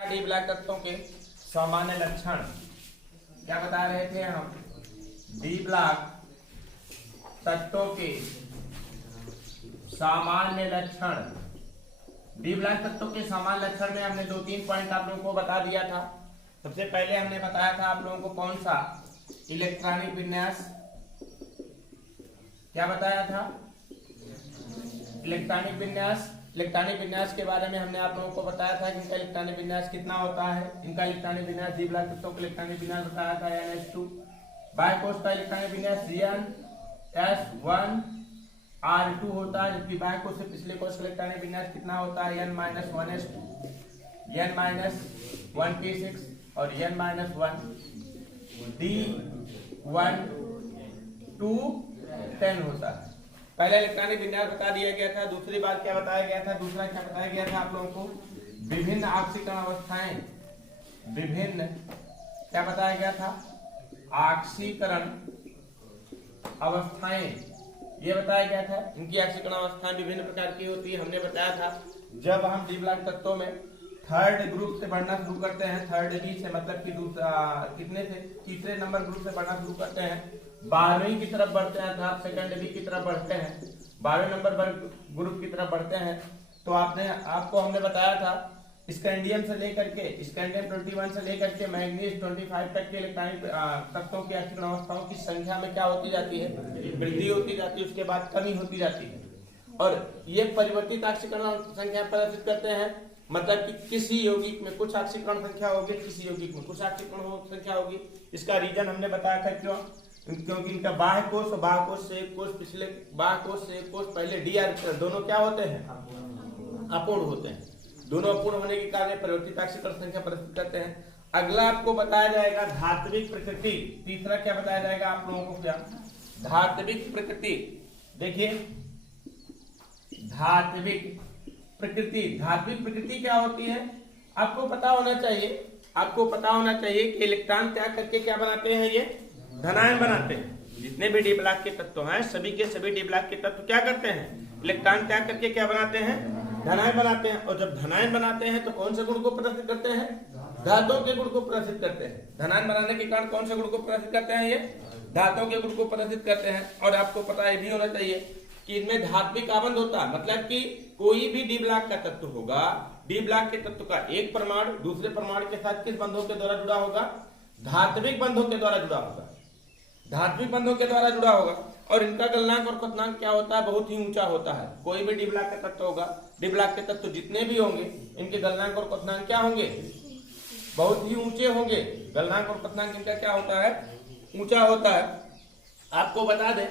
D block तत्वों के सामान्य लक्षण क्या बता रहे थे हम? डी ब्लॉक तत्वों के सामान्य लक्षण। डी ब्लॉक तत्वों के सामान्य लक्षण में हमने 2-3 पॉइंट आप लोगों को बता दिया था। सबसे पहले हमने बताया था आप लोगों को कौन सा? इलेक्ट्रॉनिक विन्यास। क्या बताया था? इलेक्ट्रॉनिक विन्यास। इलेक्ट्रॉनिक विन्यास के बारे में हमने आप लोगों को बताया था कि इनका इलेक्ट्रॉनिक विन्यास कितना होता है। इनका इलेक्ट्रॉनिक विन्यास डी ब्लॉक तत्वों का इलेक्ट्रॉनिक विन्यास बताया था NH2। बाह्य कोश का इलेक्ट्रॉनिक विन्यास N(S1)R2 होता है, जबकि बाह्य कोश से पिछले कोश का इलेक्ट्रॉनिक विन्यास कितना होता है? N-1s2, N-1p6 और N-1 D1(2)10 होता है। पहले इलेक्ट्रॉनिक विन्यास बता दिया गया था। दूसरी बात क्या बताया गया था? दूसरा क्या बताया गया था आप लोगों को? विभिन्न ऑक्सीकरण अवस्थाएं। विभिन्न क्या बताया गया था? ऑक्सीकरण अवस्थाएं, ये बताया गया था। इनकी ऑक्सीकरण अवस्थाएं विभिन्न प्रकार की होती है। हमने बताया था जब हम डी ब्लॉक तत्वों में थर्ड ग्रुप से बढ़ना शुरू करते हैं, थर्ड बी से मतलब कि दूसरा कितने से? तीसरे नंबर ग्रुप से बढ़ना शुरू करते हैं, 12वीं की तरफ बढ़ते हैं, अर्थात सेकंड बी की तरफ बढ़ते हैं, 12वें नंबर ग्रुप की तरफ बढ़ते हैं, तो आपको हमने बताया था स्कैंडियम से लेकर के स्कैंडियम 21 से लेकर के मैग्नीज 25 तक के इलेक्ट्रॉनिक तत्वों की ऑक्सीकरण अवस्थाओं की संख्या में क्या होती जाती है? वृद्धि होती जाती है, उसके बाद कमी होती जाती है। और ये परिवर्तित ऑक्सीकरण संख्या प्रदर्शित करते हैं, मतलब कि किसी यौगिक में कुछ ऑक्सीकरण संख्या होगी, किसी यौगिक में कुछ ऑक्सीकरण संख्या होगी। इसका रीजन हमने बताया था क्यों? क्योंकि इनका बाह्य कोश और बाह्य कोश से एक कोश, पिछले बाह्य कोश से एक कोश पहले डी ऑर्बिटल दोनों क्या होते हैं? अपूर्ण होते हैं। दोनों अपूर्ण होने के कारण परिवर्तित ऑक्सीकरण संख्या प्रदर्शित करते हैं। अगला आपको बताया जाएगा धात्विक प्रकृति। तीसरा क्या बताया जाएगा आप लोगों को? क्या? धात्विक प्रकृति। देखिए धात्विक प्रकृति। धात्विक प्रकृति क्या होती है? आपको पता होना चाहिए, आपको पता होना चाहिए कि इलेक्ट्रॉन त्याग करके क्या बनाते हैं? ये धनायन बनाते हैं। जितने भी डी ब्लॉक के तत्व हैं, सभी के सभी डी ब्लॉक के तत्व क्या करते हैं? इलेक्ट्रॉन त्याग करके क्या बनाते हैं? धनायन बनाते हैं। और जब धनायन बनाते हैं तो कौन से गुण को प्रदर्शित करते हैं? धातुओं के गुण को प्रदर्शित करते हैं। धनायन बनाने के कारण कौन से गुण को प्रदर्शित करते हैं? ये धातुओं के गुण को प्रदर्शित करते हैं। और आपको पता ये भी होना चाहिए कि इनमें धात्विक आबंध होता है, मतलब कि कोई भी डी ब्लॉक का तत्व होगा, डी ब्लॉक के तत्व का एक परमाणु दूसरे परमाणु के साथ किस बंधों के द्वारा जुड़ा होगा? धात्विक बंधों के द्वारा जुड़ा होगा। धात्विक बंधों के द्वारा जुड़ा होगा। और इनका गलनांक और क्वथनांक क्या होता है? बहुत ही ऊंचा होता है। कोई भी डी ब्लॉक का तत्व होगा, डी ब्लॉक के तत्व जितने भी होंगे, इनके गलनांक और क्वथनांक क्या होंगे? बहुत ही ऊंचे होंगे। गलनांक और क्वथनांक इनका क्या होता है? ऊंचा होता है। आपको बता दें,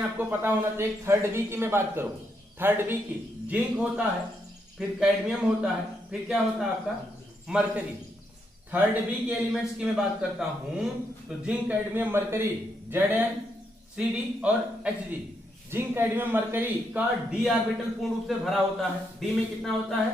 आपको पता होना चाहिए। थर्ड बी की मैं बात करूं, थर्ड बी की जिंक होता है, फिर कैडमियम होता है, फिर क्या होता है आपका? मरकरी। थर्ड बी के एलिमेंट्स की मैं बात करता हूं तो zinc, cadmium, mercury, Zn, Cd और Hd। जिंक, कैडमियम, मरकरी का डी ऑर्बिटल पूर्ण रूप से भरा होता है। डी में कितना होता है?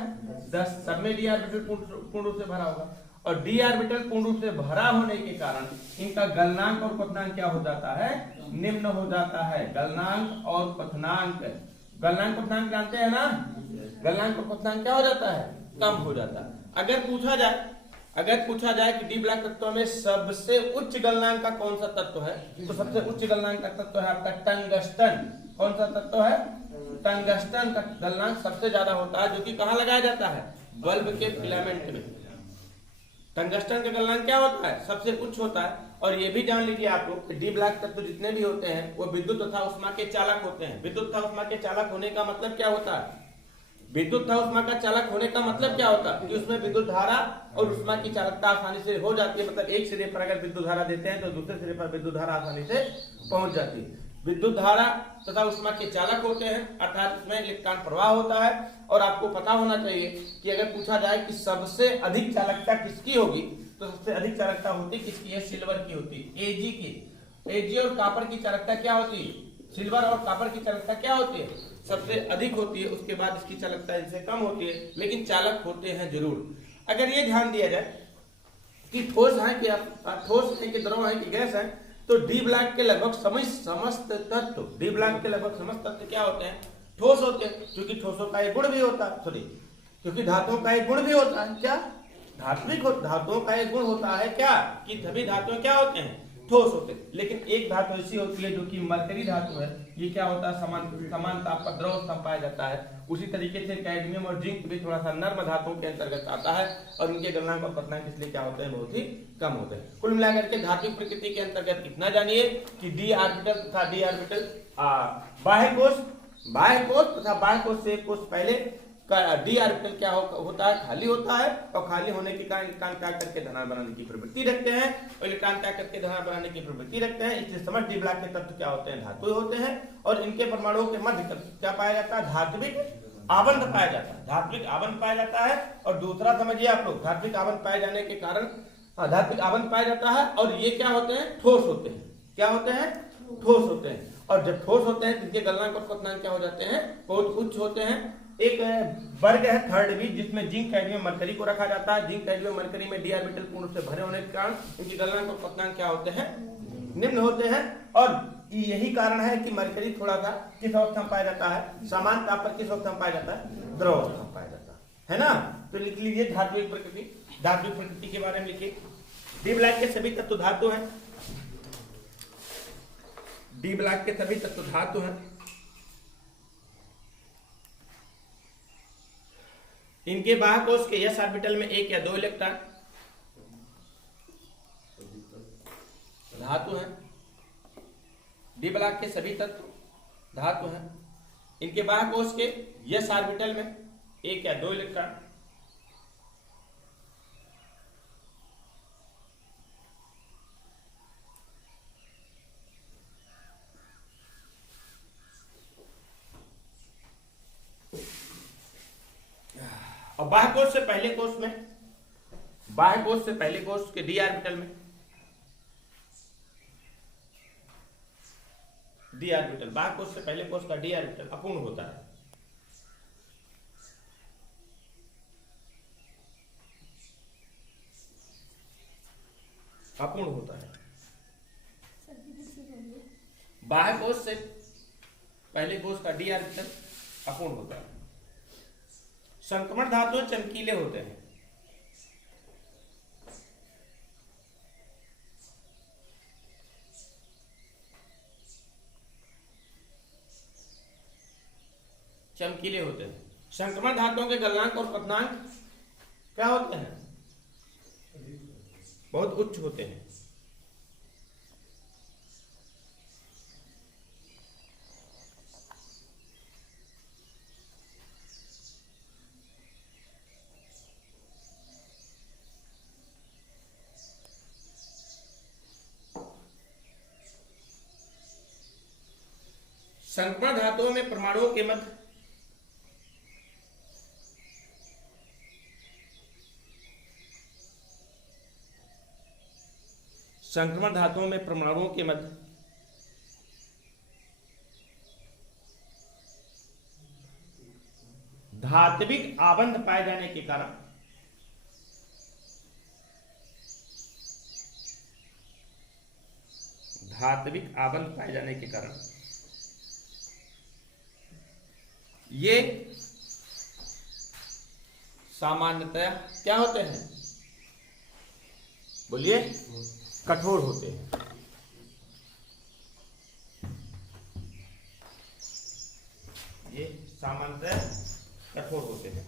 10। सब में डी ऑर्बिटल पूर्ण रूप से भरा होगा। और डी ऑर्बिटल पूर्ण रूप से भरा होने के कारण इनका गलनांक और क्वथनांक क्या हो जाता है? निम्न हो जाता है। गलनांक और क्वथनांक, गलनांक क्वथनांक जानते हैं ना? गलनांक और क्वथनांक क्या हो जाता है? कम हो जाता है। अगर पूछा जाए कि डी ब्लॉक तत्वों में सबसे उच्च गलनांक का कौन सा तत्व है, तो सबसे उच्च गलनांक का तत्व है आपका टंगस्टन। कौन सा तत्व है? टंगस्टन का गलनांक सबसे ज्यादा होता है, जो कि कहाँ लगाया जाता है? बल्ब के फिलामेंट में। टंगस्टन का गलनांक क्या होता है? सबसे उच्च होता है। और ये भी जान लीजिए आप लोग, डी ब्लॉक तत्व जितने भी होते हैं वो विद्युत तथा उष्मा के चालक होते हैं। विद्युत तथा उष्मा के चालक होने का मतलब क्या होता है? विद्युत तथा उष्मा का चालक होने का मतलब क्या होता है? कि उसमें विद्युत धारा और उष्मा की चालकता आसानी से हो जाती है। मतलब एक सिरे पर अगर विद्युत धारा देते हैं तो दूसरे सिरे पर विद्युत धारा आसानी से पहुंच जाती है। विद्युत धारा तथा उष्मा के चालक होते हैं, अर्थात उसमें इलेक्ट्रॉन प्रवाह होता है। और आपको पता होना चाहिए कि अगर पूछा जाए कि सबसे अधिक चालकता किसकी होगी, तो सबसे अधिक चालकता होती किसकी है? सिल्वर की होती है, Ag की। Ag और कॉपर की चालकता क्या होती है? सिल्वर और कॉपर की चालकता क्या होती है? सबसे अधिक होती है। उसके बाद इसकी चालकता इनसे कम होती है, लेकिन चालक होते हैं जरूर। अगर ये ध्यान दिया जाए कि ठोस है कि ठोस है कि द्रव है कि गैस है, तो डी ब्लॉक के लगभग समस्त तत्व, डी ब्लॉक के लगभग समस्त तत्व क्या होते हैं? ठोस होते हैं। क्योंकि ठोसों का एक गुण भी होता है, क्योंकि धातुओं का एक गुण भी होता है क्या, धातुओं का एक गुण होता है क्या कि सभी धातुएं क्या होते हैं, ठोस होते हैं। लेकिन एक धातु ऐसी होती है जो कि मरकरी धातु है, ये क्या होता है, समान ताप पर द्रव अवस्था में पाया जाता है। उसी तरीके से कैडमियम और जिंक भी थोड़ा सा नर्म धातुओं के अंतर्गत आता है और इनके गलनांक और पतनांक इसलिए क्या होते हैं, बहुत ही कम होते हैं। कुल मिलाकर के धात्विक प्रकृति के अंतर्गत इतना जानिए कि डी ऑर्बिटल तथा डी ऑर्बिटल बाह्य कोष तथा बाह्य कोष से एक कोष पहले डी ऑर्बिटल क्या होता है, खाली होता है और खाली होने के कारण इलेक्ट्रॉन त्याग करके धनात्मक बनाने की प्रवृत्ति रखते हैं और इलेक्ट्रॉन त्याग करके धनात्मक बनाने की प्रवृत्ति रखते हैं। इसलिए समस्त डी ब्लॉक के तत्व क्या होते हैं, धातु होते हैं और इनके परमाणुओं के मध्य क्या पाया जाता है, धात्विक आबंध पाया जाता है, धात्विक आबंध पाया जाता है। और दूसरा समझिए आप लोग, धात्विक आबंध पाए जाने के कारण धात्विक आबंध पाया जाता है और ये क्या होते हैं, ठोस होते हैं। क्या होते हैं, ठोस होते हैं। और जब ठोस होते हैं इनके गलनांक और पतनांक क्या हो जाते हैं, बहुत उच्च होते हैं। एक वर्ग है थर्ड भी, जिसमें जिंक कैडमियम मरकरी को रखा जाता है। जिंक कैडमियम मरकरी में डी ऑर्बिटल पूर्ण रूप से भरे होने के कारण इनके गलनांक और पतनांक क्या होते हैं, निम्न होते हैं। और यही कारण है कि मरकरी थोड़ा सा किस अवस्था में पाया जाता है, समान ताप पर किस अवस्था में पाया जाता है, द्रव अवस्था में पाया जाता है ना। तो लिख लीजिए धात्विक प्रकृति, धात्विक प्रकृति के बारे में लिखिए। डी ब्लॉक के सभी तत्व धातु हैं, डी ब्लॉक के सभी तत्व धातु हैं। इनके बाह्य कोश के एस ऑर्बिटल में एक या दो इलेक्ट्रॉन धातु हैं। डी ब्लॉक के सभी तत्व धातु हैं। इनके बाह्य कोश के एस ऑर्बिटल में एक या दो इलेक्ट्रॉन और बाह्य कोश से पहले कोश में, बाह्य कोश से पहले कोश के डी ऑर्बिटल में, डी ऑर्बिटल, बाह्य कोश से पहले कोश का डी ऑर्बिटल अपूर्ण होता है। अपूर्ण होता है। बाह्य कोश से पहले कोश का डी ऑर्बिटल अपूर्ण होता है। संक्रमण धातु चमकीले होते हैं। चमकीले होते हैं। संक्रमण धातुओं के गलनांक और पतनांक क्या होते हैं, बहुत उच्च होते हैं। संक्रमण धातुओं में परमाणुओं के मध्य संक्रमण धातुओं में परमाणुओं के मध्य धात्विक आबंध पाए जाने के कारण धात्विक आबंध पाए जाने के कारण ये सामान्यतया क्या होते हैं, बोलिए, कठोर होते हैं। ये सामान्यतया कठोर होते हैं।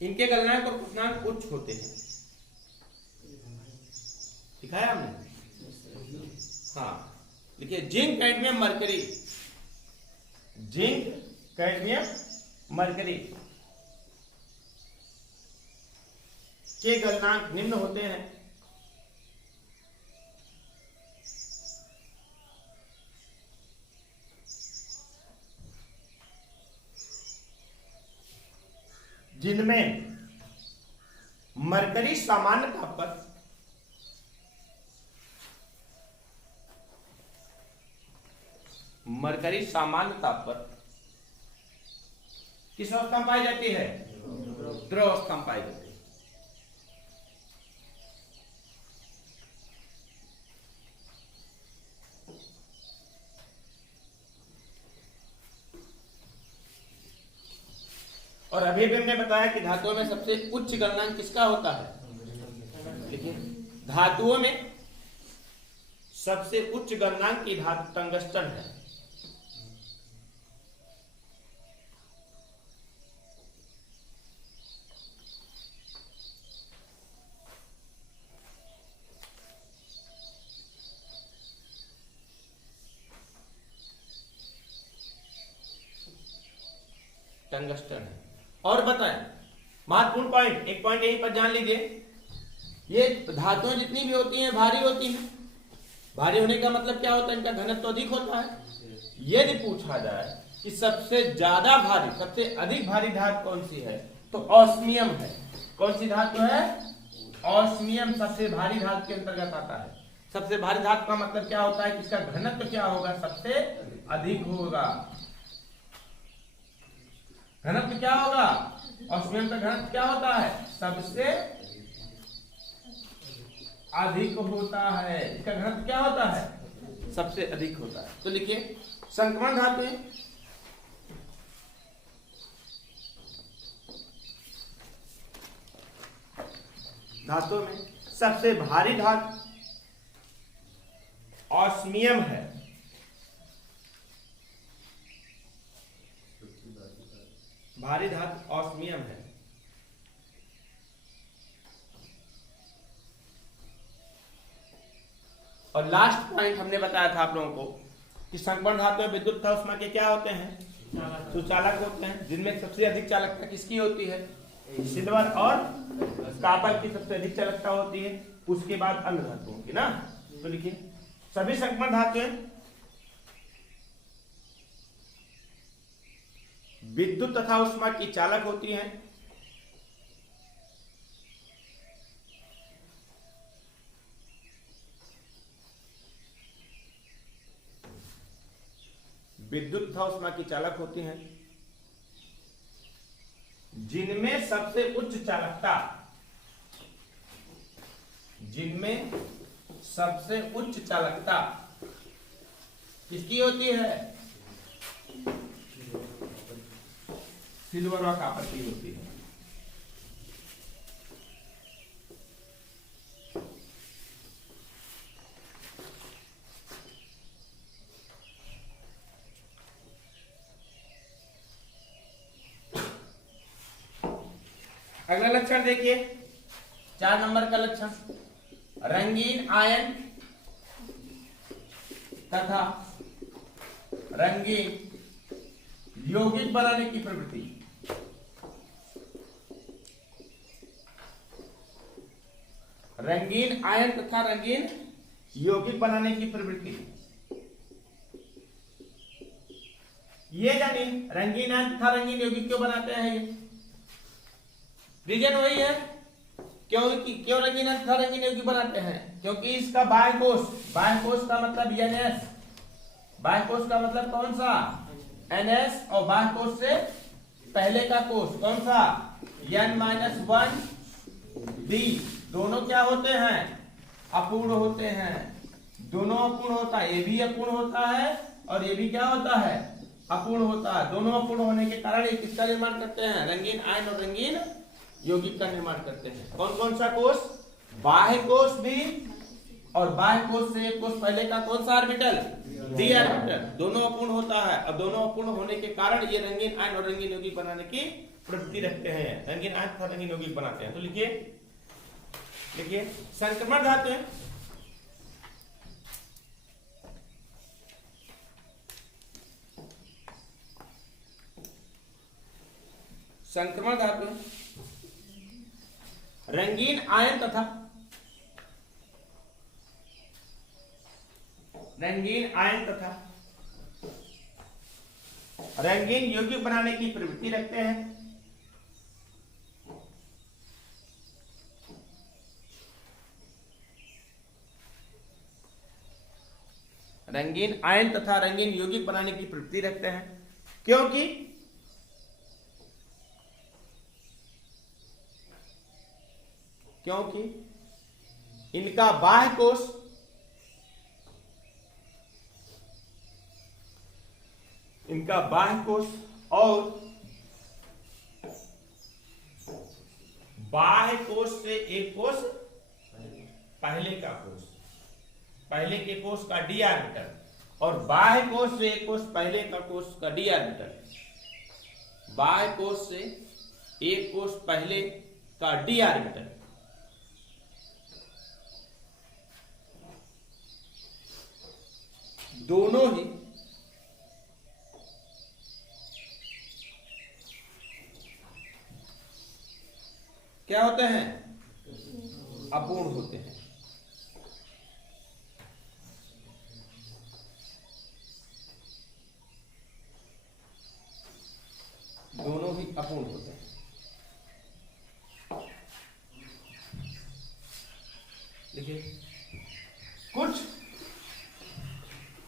इनके गलनांक और पतनांक उच्च होते हैं। दिखाया हमने, हाँ। देखिए, zinc cadmium mercury, zinc cadmium mercury के गलनांक निम्न होते हैं। जिनमें मरकरी सामान्य ताप पर मरकरी सामान्य ताप पर किस अवस्था में पाई जाती है, द्रव अवस्था में पाई जाती है। और अभी भी हमने बताया कि धातुओं में सबसे उच्च गलनांक किसका होता है? देखिए, धातुओं में सबसे उच्च गलनांक की धातु टंगस्टन है। टंगस्टन है। और बताएं महत्वपूर्ण पॉइंट, एक पॉइंट यहीं पर जान लीजिए, ये धातुएं जितनी भी होती हैं भारी होती हैं। भारी होने का मतलब क्या होता है? इनका घनत्व अधिक होता है। यदि पूछा जाए कि सबसे ज्यादा भारी, सबसे अधिक भारी धातु कौन सी है, तो ऑस्मियम है। कौन सी धातु है? ऑस्मियम सबसे भारी धातु के अंतर्गत आता है। सबसे भारी धातु का मतलब क्या होता है कि इसका घनत्व क्या होगा? सबसे अधिक होगा। घनत्व क्या होगा? ऑस्मियम का घनत्व क्या होता है? सबसे अधिक होता है। इसका घनत्व क्या होता है? सबसे अधिक होता है। तो लिखिए संक्रमण धातुएं धातुओं में सबसे भारी धातु ऑस्मियम है। भारी धातु ऑस्मियम है। और लास्ट पॉइंट हमने बताया था आप लोगों को कि संक्रमण धातु में विद्युत तथा उष्मा के क्या होते हैं? सुचालक होते हैं, जिनमें सबसे अधिक चालकता किसकी होती है? सिल्वर और कापर की सबसे अधिक चालकता होती है। उसके बाद अन्य धातुओं की ना। तो लिखिए सभी संक्रमण धातुएं विद्युत तथा उष्मा की चालक होती हैं। विद्युत तथा उष्मा की चालक होती हैं जिनमें सबसे उच्च चालकता, जिनमें सबसे उच्च चालकता किसकी होती है? सिल्वर और कॉपर की होती है। अगला लक्षण देखिए 4 नंबर का लक्षण, रंगीन आयन तथा रंगीन यौगिक बनाने की प्रवृत्ति। रंगीन आयन तथा रंगीन यौगिक बनाने की प्रवृत्ति। ये जानिए रंगीन आयन तथा रंगीन यौगिक क्यों बनाते हैं? ये रीजन वही है क्यों रंगीन आयन तथा रंगीन यौगिक बनाते हैं? क्योंकि इसका बाह्य कोश का मतलब NS, बाह्य कोश का मतलब कौन सा? NS, और बाह्य कोश से पहले का कोश कौन सा? N-1B। दोनों क्या होते हैं? अपूर्ण होते हैं। दोनों अपूर्ण होता है, ये भी अपूर्ण होता है और ये भी क्या होता है? अपूर्ण होता है। दोनों अपूर्ण होने के कारण ये किसका निर्माण करते हैं? रंगीन आयन और रंगीन यौगिक का निर्माण करते हैं। कौन कौन सा कोश? बाह्य कोश भी, और बाह्य कोश से एक कोश पहले का कौन सा ऑर्बिटल? D orbital. दोनों अपूर्ण होता है और दोनों अपूर्ण होने के कारण ये रंगीन आयन और रंगीन यौगिक बनाने की प्रवृत्ति रखते हैं। रंगीन आयन तथा रंगीन यौगिक बनाते हैं। तो लिखिए संक्रमण धातुएं संक्रमण धातुएं रंगीन आयन तथा रंगीन यौगिक बनाने की प्रवृत्ति रखते हैं। रंगीन आयन तथा रंगीन यौगिक बनाने की प्रवृत्ति रखते हैं क्योंकि इनका बाह्य कोश और बाह्य कोश से एक कोश पहले का कोश, पहले के कोश का डी ऑर्बिटल, और बाह्य कोश से एक कोश पहले का कोश का डी ऑर्बिटल, बाह्य कोश से एक कोश पहले का डी ऑर्बिटल, दोनों ही क्या होते हैं? अपूर्ण होते हैं। दोनों ही अपूर्ण होते हैं। देखिए, कुछ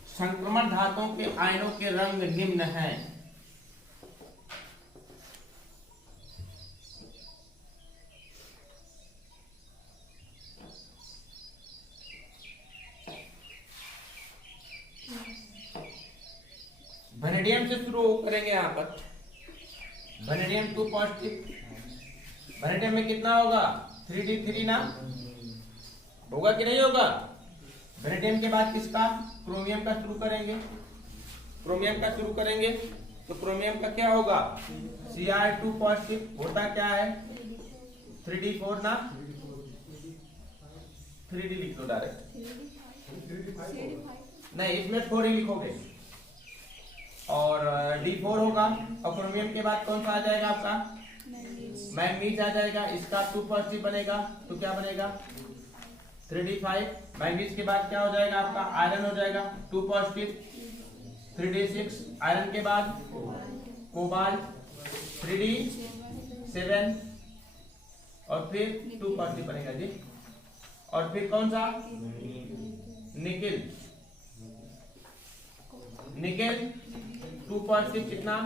संक्रमण धातुओं के आयनों के रंग निम्न हैं। वेनेडियम से शुरू करेंगे यहां पर। वेनेडियम 2 पॉजिटिव, वेनेडियम में कितना होगा? 3d3 ना होगा कि नहीं होगा? वेनेडियम के बाद किसका? क्रोमियम का शुरू करेंगे। क्रोमियम का शुरू करेंगे तो क्रोमियम का क्या होगा? Cr2 positive. होता क्या है? 3d4 ना, 3d लिख दो डायरेक्ट, नहीं इसमें 4 ही लिखोगे, और D4 होगा, और क्रोमियम के बाद कौन सा आ जाएगा आपका? मैंगनीज आ जाएगा। इसका 2 पॉजिटिव बनेगा तो क्या बनेगा? 3d5। मैंगनीज के बाद क्या हो जाएगा आपका? आयरन हो जाएगा, 2 पॉजिटिव, 3d6। आयरन के बाद कोबाल्ट, 3d7, और फिर 2 पॉजिटिव बनेगा जी। और फिर कौन सा? निकेल। निकेल 2 पॉजिटिव, कितना?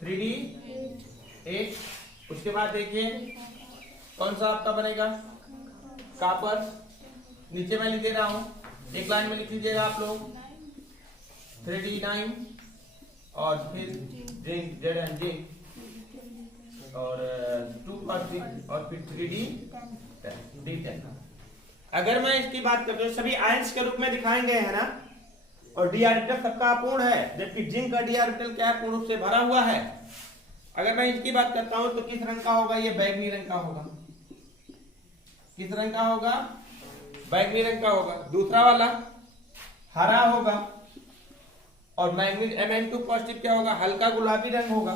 3d8। उसके बाद देखिए कौन सा आपका बनेगा? कॉपर। नीचे मैं लिख दे रहा हूं, एक लाइन में लिख लीजिएगा आप लोग, 3d9, और फिर जिंक, जिंक, और 2 पॉजिटिव, और फिर 3d10। अगर मैं इसकी बात करता हूं, सभी आयंस के रूप में दिखाएंगे है ना, और डी ऑर्बिटल सबका अपूर्ण है, जबकि जिंक का डी ऑर्बिटल क्या है? पूर्ण रूप से भरा हुआ है। अगर मैं इसकी बात करता हूं तो किस रंग का होगा? ये बैगनी रंग का होगा। किस रंग का होगा? बैगनी रंग का होगा। दूसरा वाला हरा होगा, और मैंगनीज Mn2 पॉजिटिव क्या होगा? हल्का गुलाबी रंग होगा।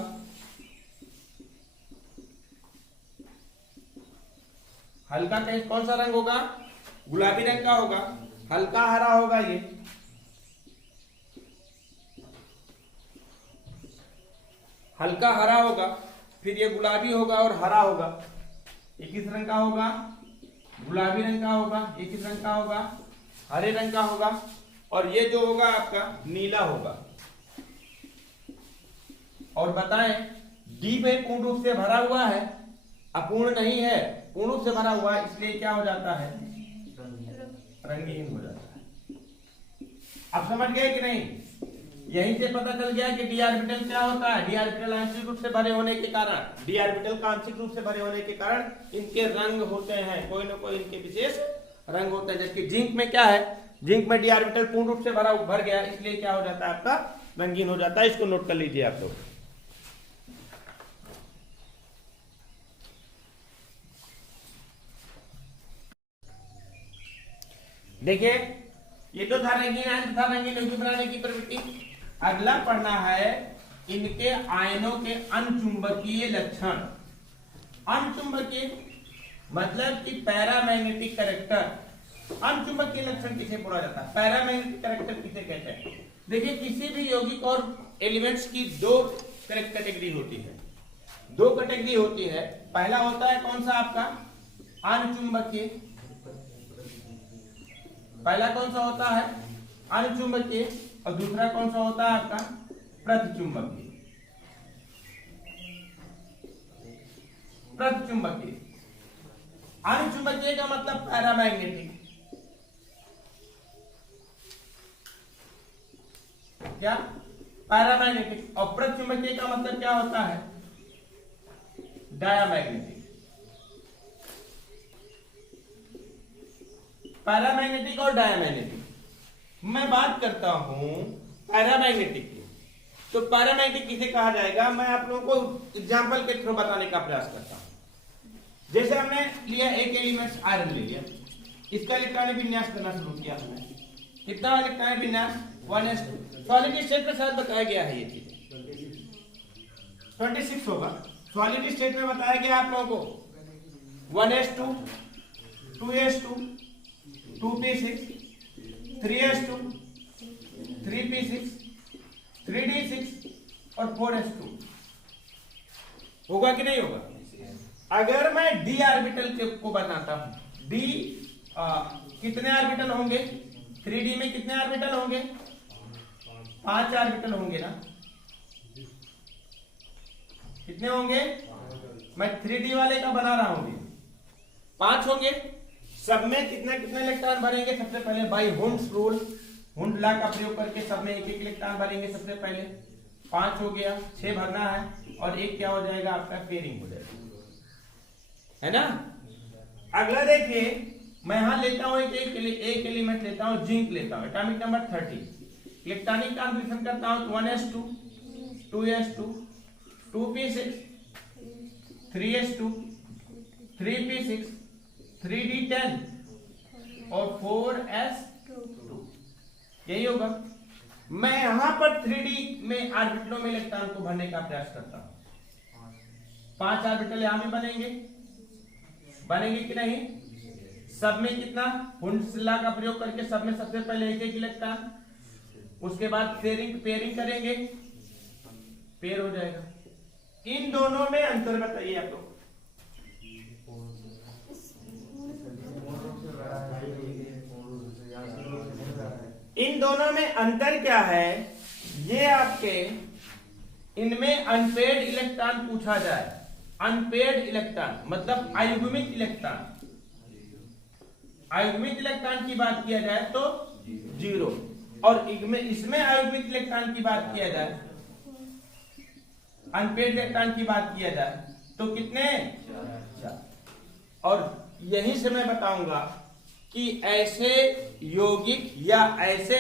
हल्का कौन सा रंग होगा? गुलाबी रंग का होगा। हल्का हरा होगा, ये हल्का हरा होगा, फिर ये गुलाबी होगा और हरा होगा। ये किस रंग का होगा? गुलाबी रंग का होगा। ये किस रंग का होगा? हरे रंग का होगा। और ये जो होगा आपका नीला होगा। और बताएं, डी में पूर्ण रूप से भरा हुआ है, अपूर्ण नहीं है, पूर्ण रूप से भरा हुआ है, इसलिए क्या हो जाता है? रंगहीन हो जाता है। अब समझ गए कि नहीं? यहीं से पता चल गया कि डी ऑर्बिटल क्या होता है। डी ऑर्बिटल आंशिक रूप से भरे होने के कारण, डी ऑर्बिटल का आंशिक रूप से भरे होने के कारण इनके रंग होते हैं, कोई ना कोई इनके विशेष रंग होते हैं। जबकि जिंक में क्या है? जिंक में डी ऑर्बिटल पूर्ण रूप से भर गया, इसलिए क्या हो जाता है? आपका रंगीन हो जाता है। इसको नोट कर लीजिए आप लोग। देखिए, ये तो था रंगीन आयन तथा रंगीन यौगिक बनाने की प्रवृत्ति। अगला पढ़ना है इनके आयनों के अनचुंबकीय लक्षण। अनचुंबकीय मतलब कि पैरामैग्नेटिक कैरेक्टर। अनचुंबकीय लक्षण किसे बोला जाता है? पैरामैग्नेटिक कैरेक्टर किसे कहते हैं? देखिए, किसी भी यौगिक और एलिमेंट्स की 2 कैटेगरी होती है। 2 कैटेगरी होती है। पहला होता है कौन सा आपका? अनचुंबकीय। पहला कौन सा होता है? अनचुंबकीय। और दूसरा कौन सा होता है आपका? प्रतिचुंबकीय। प्रतिचुंबकीय। अनचुंबकीय का मतलब पैरामैग्नेटिक। क्या? पैरामैग्नेटिक। और प्रतिचुंबकीय का मतलब क्या होता है? डायामैग्नेटिक। पैरामैग्नेटिक और डायमैग्नेटिक। मैं बात करता हूं पैरामैग्नेटिक की, तो पैरामैग्नेटिक किसे कहा जाएगा, मैं आप लोगों को एग्जांपल के थ्रू बताने का प्रयास करता हूं। जैसे हमने लिया एक एलिमेंट आयरन ले लिया, इसका इलेक्ट्रॉनिक विन्यास करना शुरू किया हमने। कितना इलेक्ट्रॉनिक विन्यास 1s2। सॉलिड स्टेट में शायद बताया गया है ये चीज 26 होगा। सॉलिड स्टेट में बताया गया आप लोगों को 1s2 2s2 2p6 3s2 3p6 3d6 और 4s2 होगा कि नहीं होगा। अगर मैं d ऑर्बिटल को बनाता हूं, d कितने ऑर्बिटल होंगे, 3d में कितने ऑर्बिटल होंगे, 5 ऑर्बिटल होंगे ना, कितने होंगे, मैं 3d वाले का बना रहा हूं, 5 होंगे। सब में कितने कितने इलेक्ट्रॉन भरेंगे, सबसे पहले by Hund's rule, Hund law का प्रयोग करके सब में एक एक इलेक्ट्रॉन भरेंगे। सबसे पहले 5 हो गया, 6 भरना है और एक क्या हो जाएगा आपका पेयरिंग हो जाएगा, है ना। अगला देखिए, मैं यहां लेता हूं एक एलिमेंट लेता हूं, जिंक लेता हूं, एटॉमिक नंबर 30, इलेक्ट्रॉनिक कॉन्फ़िगरेशन करता हूं 1s2 2s2 2p6 3s2 3p6 3d10 और 4s2, यही होगा। मैं यहां पर 3d में ऑर्बिटलों में इलेक्ट्रॉन को भरने का प्रयास करता हूं। 5 ऑर्बिटल यहां भी बनेंगे कि नहीं, सब में कितना, हुंड्स लॉ का प्रयोग करके सब में सबसे पहले एक एक इलेक्ट्रॉन, उसके बाद पेयरिंग करेंगे, पेयर हो जाएगा। इन दोनों में अंतर बताइए आप लोग। इन दोनों में अंतर क्या है, ये आपके इनमें अनपेयर्ड इलेक्ट्रॉन पूछा जाए, अनपेयर्ड इलेक्ट्रॉन मतलब अयुग्मित इलेक्ट्रॉन, अयुग्मित इलेक्ट्रॉन की बात किया जाए तो 0, और इसमें अयुग्मित इलेक्ट्रॉन की बात किया जाए, अनपेयर्ड इलेक्ट्रॉन की बात किया जाए तो कितने, 4। और यहीं से मैं बताऊंगा कि ऐसे यौगिक या ऐसे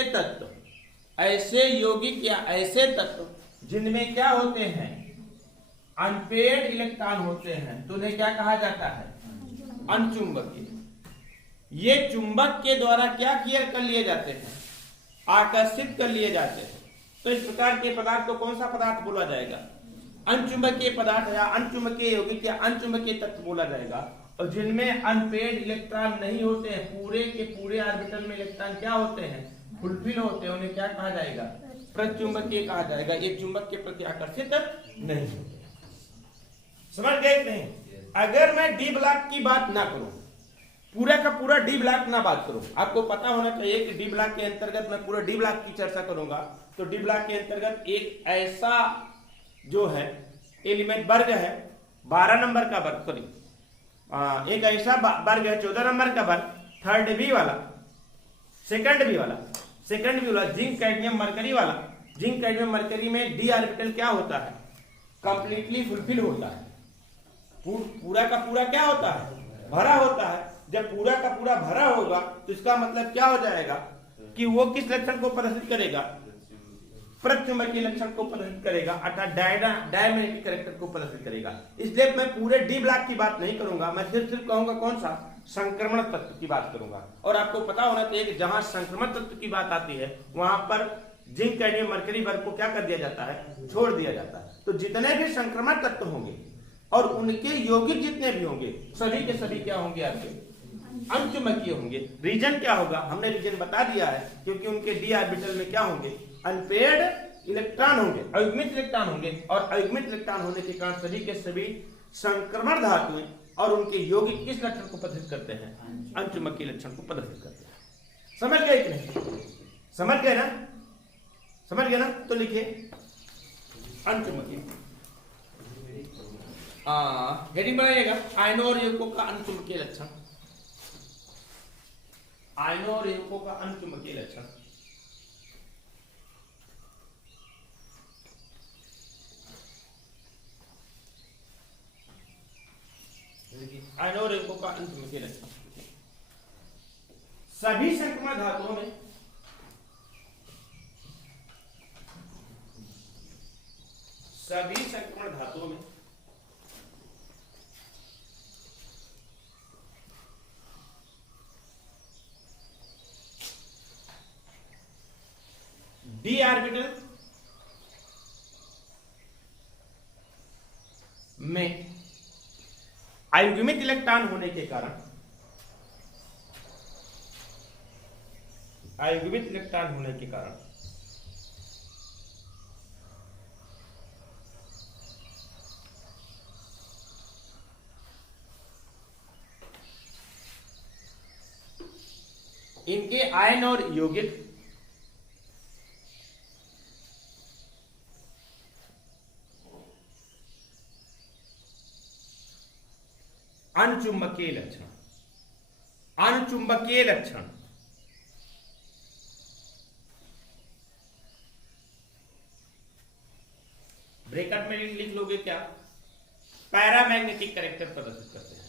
तत्व जिनमें क्या होते हैं, अनपेयर्ड इलेक्ट्रॉन होते हैं, तो उन्हें क्या कहा जाता है, अनचुंबकीय। ये चुंबक के द्वारा क्या किया कर लिए जाते हैं, आकर्षित कर लिए जाते हैं। तो इस प्रकार के पदार्थ को कौन सा पदार्थ बोला जाएगा, अनचुंबकीय पदार्थ या अनचुंबकीय यौगिक या अनचुंबकीय तत्व बोला जाएगा। और जिनमें अनपेयर्ड इलेक्ट्रॉन नहीं होते हैं, पूरे के पूरे ऑर्बिटल में इलेक्ट्रॉन क्या होते हैं, फुलफिल होते हैं, उन्हें क्या कहा जाएगा, प्रचुंबकीय कहा जाएगा। ये चुंबक के प्रति आकर्षित नहीं होते। समझ गए कि नहीं। अगर मैं डी ब्लॉक की बात ना करूं, पूरा का पूरा डी ब्लॉक ना बात करूं, आपको पता होना चाहिए कि डी ब्लॉक के अंतर्गत मैं पूरा डी ब्लॉक की चर्चा करूंगा, तो डी ब्लॉक के अंतर्गत एक ऐसा जो है एलिमेंट वर्ग है 12 नंबर का वर्ग, सॉरी एक ऐसा वर्ग है 14 नंबर का वर्ग, थर्ड बी वाला, सेकंड बी वाला जिंक कैडमियम मरकरी वाला। जिंक कैडमियम मरकरी में डी ऑर्बिटल क्या होता है, कंप्लीटली फुलफिल होता है, पूरा का पूरा क्या होता है, भरा होता है। जब पूरा का पूरा भरा होगा तो इसका मतलब क्या हो जाएगा कि वो किस लक्षण को प्रदर्शित करेगा, प्रचुंबकीय लक्षण को प्रदर्शित करेगा, अर्थात डायमैग्नेटिक कैरेक्टर को प्रदर्शित करेगा। इसलिए मैं पूरे डी ब्लॉक की बात नहीं करूंगा, मैं सिर्फ कहूंगा कौन सा, संक्रमण तत्व की बात करूंगा। और आपको पता होना चाहिए कि जहां संक्रमण तत्व की बात आती है वहां पर जिंक कैडमियम मरकरी वर्ग को क्या कर दिया जाता है, छोड़ दिया जाता है। तो जितने भी संक्रमण तत्व होंगे और उनके यौगिक जितने भी होंगे सभी के सभी क्या होंगे, आपके अनचुंबकीय होंगे। रीजन क्या होगा, हमने रीजन बता दिया है, क्योंकि उनके डी ऑर्बिटल में क्या होंगे, अनपेयर्ड इलेक्ट्रॉन होंगे, अयुग्मित इलेक्ट्रॉन होंगे, और अयुग्मित इलेक्ट्रॉन होने के कारण सभी के सभी संक्रमण धातुएं और उनके यौगिक किस लक्षण को प्रदर्शित करते हैं, अनचुंबकीय लक्षण को प्रदर्शित करते हैं। समझ गए कि नहीं, समझ गए ना, समझ गए ना। तो लिखिए अनचुंबकीय, हेडिंग बनाइएगा, आयनों और यौगिकों का अनचुंबकीय लक्षण, आयनों और यौगिकों का अनचुंबकीय लक्षण। आयनों और यौगिकों का अनचुंबकीय लक्षण। सभी संक्रमण धातुओं में डी ऑर्बिटल में अयुग्मित इलेक्ट्रॉन होने के कारण इनके आयन और यौगिक अनुचुंबकीय लक्षण ब्रैकेट में लिख लोगे क्या? पैरामैग्नेटिक कैरेक्टर प्रदर्शित करते हैं।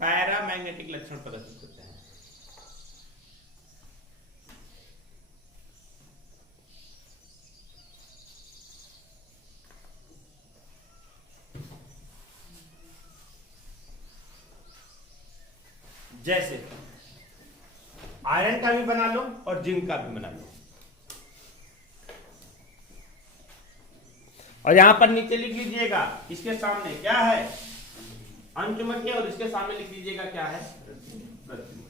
पैरामैग्नेटिक लक्षण प्रदर्शित करते हैं। जैसे आयरन का भी बना लो और जिंक का भी बना लो, और यहां पर नीचे लिख लीजिएगा इसके सामने क्या है? अनुचुंबकीय, और इसके सामने लिख लीजिएगा क्या है? प्रतिचुंबकीय।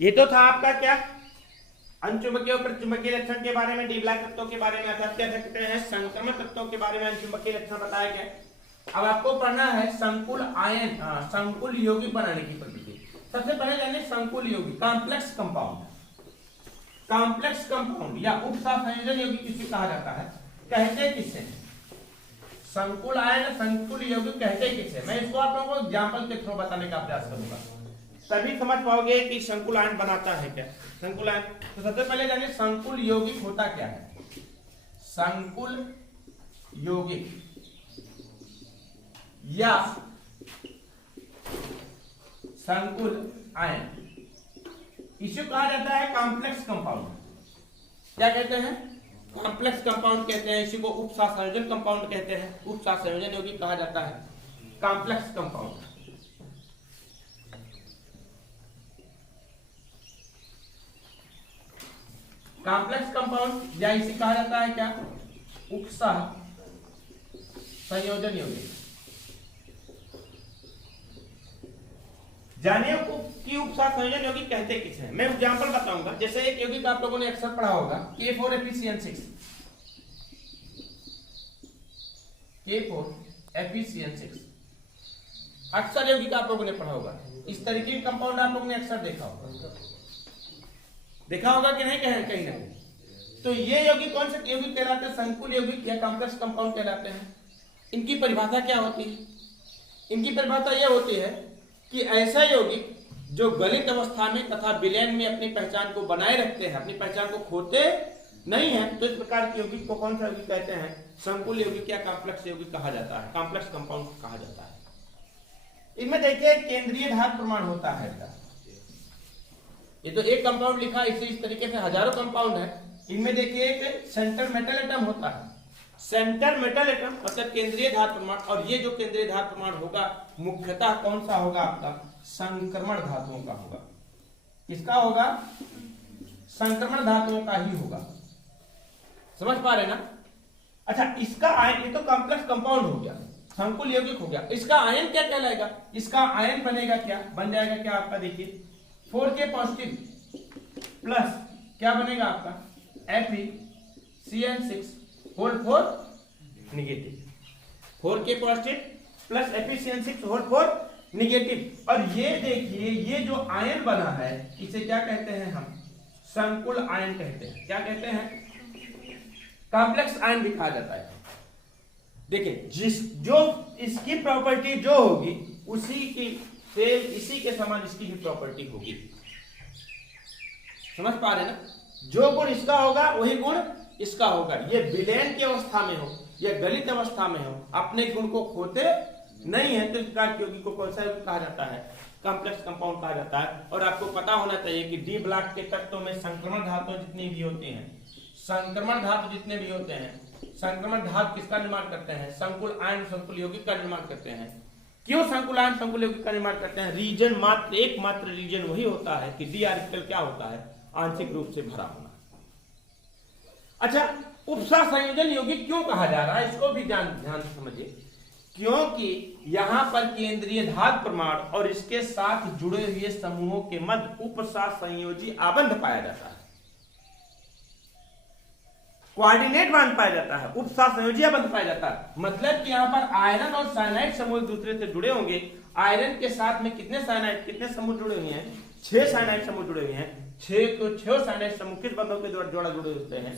ये तो था आपका क्या? अनुचुंबकीय और प्रतिचुंबकीय लक्षण के बारे में, डी ब्लॉक तत्वों के बारे में, अर्थात क्या कहते हैं संक्रमण तत्वों के बारे में अनुचुंबकीय लक्षण बताया गया। अब आपको पढ़ना है संकुल आयन, संकुल यौगिक बनाने की प्रक्रिया। सबसे पहले जानिए संकुल यौगिक, कॉम्प्लेक्स कंपाउंड या उपसंयोजन यौगिक किसे कहा जाता है? कहते किसे? संकुल आयन, संकुल यौगिक कहते किसे? मैं इसको आप लोगों को एग्जांपल के थ्रू बताने का प्रयास करूंगा, तभी समझ पाओगे कि संकुल आयन बनाता है क्या। संकुल आयन, तो सबसे पहले जानिए संकुल यौगिक होता क्या है। संकुल यौगिक या संकुल आयन इसे कहा जाता है कॉम्प्लेक्स कंपाउंड। क्या कहते हैं? कॉम्प्लेक्स कंपाउंड कहते हैं। इसी को उपसंयोजन कंपाउंड कहते हैं। उपसंयोजन यौगिक कहा जाता है कॉम्प्लेक्स कंपाउंड। कॉम्प्लेक्स कंपाउंड या इसे कहा जाता है क्या? उपसंयोजन यौगिक। जानिए कि उपसंयोजन यौगिक कहते किसे हैं। मैं एग्जांपल बताऊंगा। जैसे एक यौगिक आप लोगों ने अक्सर पढ़ा होगा K4FeCN6। K4FeCN6 अक्सर यौगिक आप लोगों ने पढ़ा होगा। इस तरीके के कंपाउंड आप लोगों ने अक्सर देखा होगा कि नहीं? कहीं ना। तो ये यौगिक कौन से यौगिक कहलाते हैं? संकुल यौगिक या कॉम्प्लेक्स कंपाउंड कहलाते हैं। इनकी परिभाषा क्या होती है? इनकी परिभाषा यह होती है कि ऐसा यौगिक जो गलित अवस्था में तथा विलयन में अपनी पहचान को बनाए रखते हैं, अपनी पहचान को खोते नहीं है, तो इस प्रकार के यौगिक को कौन सा यौगिक कहते हैं? संकुल यौगिक या कॉम्प्लेक्स यौगिक कहा जाता है, कॉम्प्लेक्स कंपाउंड कहा जाता है। इनमें देखिए केंद्रीय धातु प्रमाण होता है। ये तो एक कंपाउंड लिखा, इसे इस तरीके से हजारों कंपाउंड है। इनमें देखिए एक सेंटर मेटल एटम होता है। सेंटर मेटल एटम मतलब केंद्रीय धातु प्रमाण, और ये जो केंद्रीय धातु प्रमाण होगा मुख्यतः कौन सा होगा? आपका संक्रमण धातुओं का होगा। किसका होगा? संक्रमण धातुओं का ही होगा। समझ पा रहे ना? अच्छा, इसका आयन, ये तो कॉम्प्लेक्स कंपाउंड हो गया, संकुल यौगिक हो गया। इसका आयन क्या कहलाएगा? इसका आयन बनेगा क्या? बन जाएगा क्या आपका? देखिए 4K पॉजिटिव प्लस क्या बनेगा आपका? FeCN6 whole 4 negative. 4K positive plus FeCN6 whole 4 negative. और ये देखिए ये जो आयन बना है इसे क्या कहते हैं? हम संकुल आयन कहते हैं। क्या कहते हैं? कॉम्प्लेक्स आयन भी कहा जाता है। देखिए जो इसकी प्रॉपर्टी जो होगी उसी की सेम इसी के समान इसकी भी प्रॉपर्टी होगी। समझ पा रहे ना, जो गुण इसका होगा वही गुण इसका होगा। ये विलयन की अवस्था में हो या गलित अवस्था में हो, अपने गुण को खोते नहीं है, तो इस प्रकार के यौगिक को कौन सा यौगिक कहा जाता है? कॉम्प्लेक्स कंपाउंड कहा जाता है। और आपको पता होना चाहिए कि डी ब्लॉक के तत्वों में संक्रमण धातु जितनी भी होती हैं, संक्रमण धातु जितने भी होते हैं, संक्रमण धातु किसका निर्माण करते हैं? संकुल आयन संकुल यौगिक का निर्माण करते हैं। क्यों संकुल आयन संकुल यौगिक का निर्माण करते हैं? रीजन मात्र, एकमात्र रीजन वही होता है कि डी ऑर्बिटल क्या होता है? आंशिक रूप से भरा होना। अच्छा, उपसह संयोजन यौगिक क्यों कहा जा रहा है, इसको भी ध्यान से समझिए। क्योंकि यहां पर केंद्रीय धातु प्रमाण और इसके साथ जुड़े हुए समूहों के मध्य उपसह संयोजी आबंध पाया जाता है, कोऑर्डिनेट बांध पाया जाता है, उपसह संयोजी आबंध पाया जाता है। मतलब कि यहां पर आयरन और साइनाइड समूह एक दूसरे से जुड़े होंगे। आयरन के साथ में कितने साइनाइड, कितने समूह जुड़े हुए हैं? 6 साइनाइड समूह जुड़े हुए हैं। 6 साइनाइड समूह किस बंधों के द्वारा जुड़े होते हैं?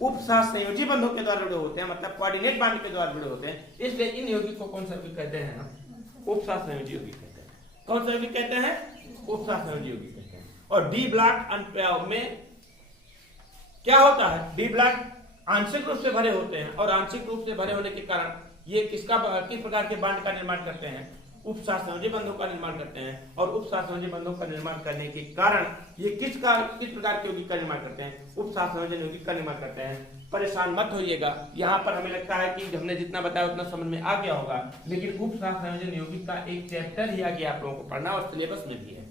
उपसह संयोजी बंधों के द्वारा जुड़े होते हैं, मतलब कोऑर्डिनेट बांध के द्वारा जुड़े होते हैं। इसलिए इन यौगिक को कौन सा यौगिक कहते हैं? हम उपसह संयोजी यौगिक कहते हैं। कौन सा यौगिक कहते हैं? उपसह संयोजी यौगिक कहते हैं। और डी ब्लॉक में क्या होता है? डी ब्लॉक आंशिक रूप से भरे होते हैं, और आंशिक रूप से भरे होने के कारण ये किस प्रकार के बांध का निर्माण करते हैं? उपसह संयोजी बंधों का निर्माण करते हैं। और उपसह संयोजी बंधों का निर्माण करने के कारण ये किस प्रकार के यौगिक का निर्माण करते हैं? उपसह संयोजन यौगिक का निर्माण करते हैं। परेशान मत होइएगा, यहाँ पर हमें लगता है कि हमने जितना बताया उतना समझ में आ गया होगा, लेकिन उपसह संयोजन यौगिक का एक चैप्टर ही आगे आप लोगों को पढ़ना और सिलेबस में भी है।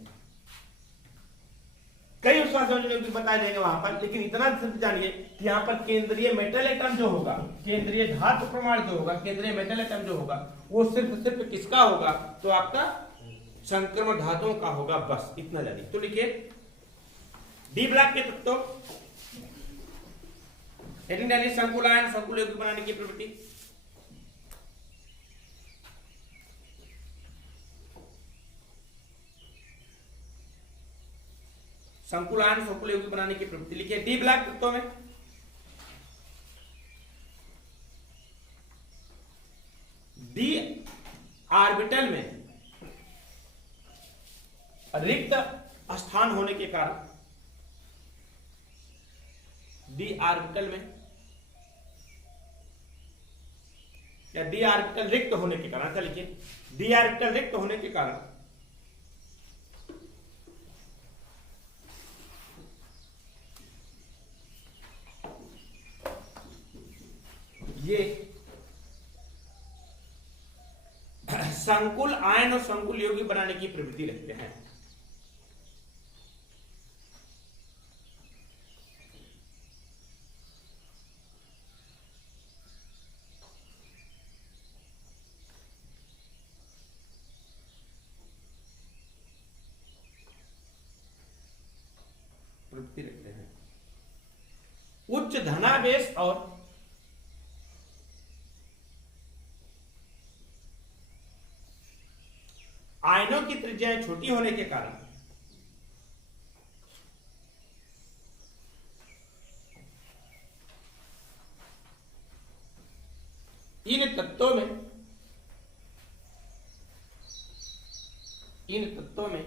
कई उपसह संयोजन यौगिक बताए जाएंगे वहां पर, लेकिन इतना सिर्फ जानिए कि यहाँ पर केंद्रीय मेटल एटम जो होगा, केंद्रीय धातु प्रमाण जो होगा, केंद्रीय मेटल एटम जो होगा, वो सिर्फ किसका होगा? तो आपका संक्रमण धातुओं का होगा। बस इतना जानिए। तो लिखिए डी ब्लॉक के तत्वों, हेडिंग डालिए संकुल आयन संकुल यौगिक बनाने की प्रवृत्ति। संकुल आयन संकुल यौगिक बनाने की प्रवृत्ति लिखिए। डी ब्लॉक तत्वों में डी ऑर्बिटल में रिक्त स्थान होने के कारण, डी ऑर्बिटल में या डी ऑर्बिटल रिक्त होने के कारण, अच्छा लिखिए, डी ऑर्बिटल रिक्त होने के कारण ये संकुल आयन और संकुल यौगिक बनाने की प्रवृत्ति रखते हैं। प्रवृत्ति रखते हैं। उच्च धनावेश और आयनों की त्रिज्याएं छोटी होने के कारण इन तत्वों में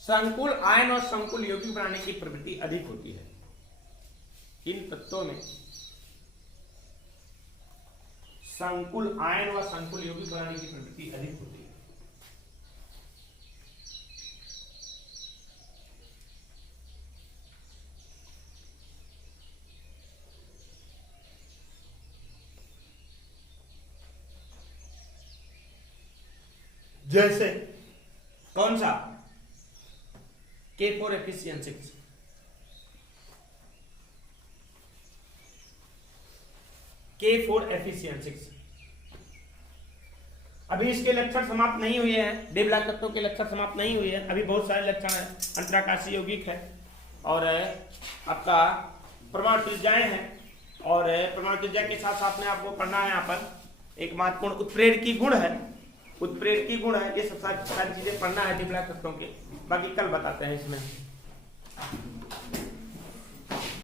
संकुल आयन और संकुल यौगिक बनाने की प्रवृत्ति अधिक होती है। इन तत्वों में संकुल आयन व संकुल यौगिक बनाने की प्रवृत्ति अधिक होती है। जैसे कौन सा? K4 Fe6, K4 Fe6। अभी इसके लक्षण समाप्त नहीं हुए हैं, डी ब्लॉक तत्वों के लक्षण समाप्त नहीं हुए हैं, अभी बहुत सारे लक्षण हैं। अंतराकाशीय यौगिक है और आपका परमाणु त्रिज्याएं हैं, और परमाणु त्रिज्या के साथ साथ में आपको पढ़ना है यहाँ पर एक महत्वपूर्ण उत्प्रेरकी गुण है, उत्प्रेरकी गुण है। ये सब सारी चीजें पढ़ना है डी ब्लॉक तत्वों के, बाकी कल बताते हैं इसमें।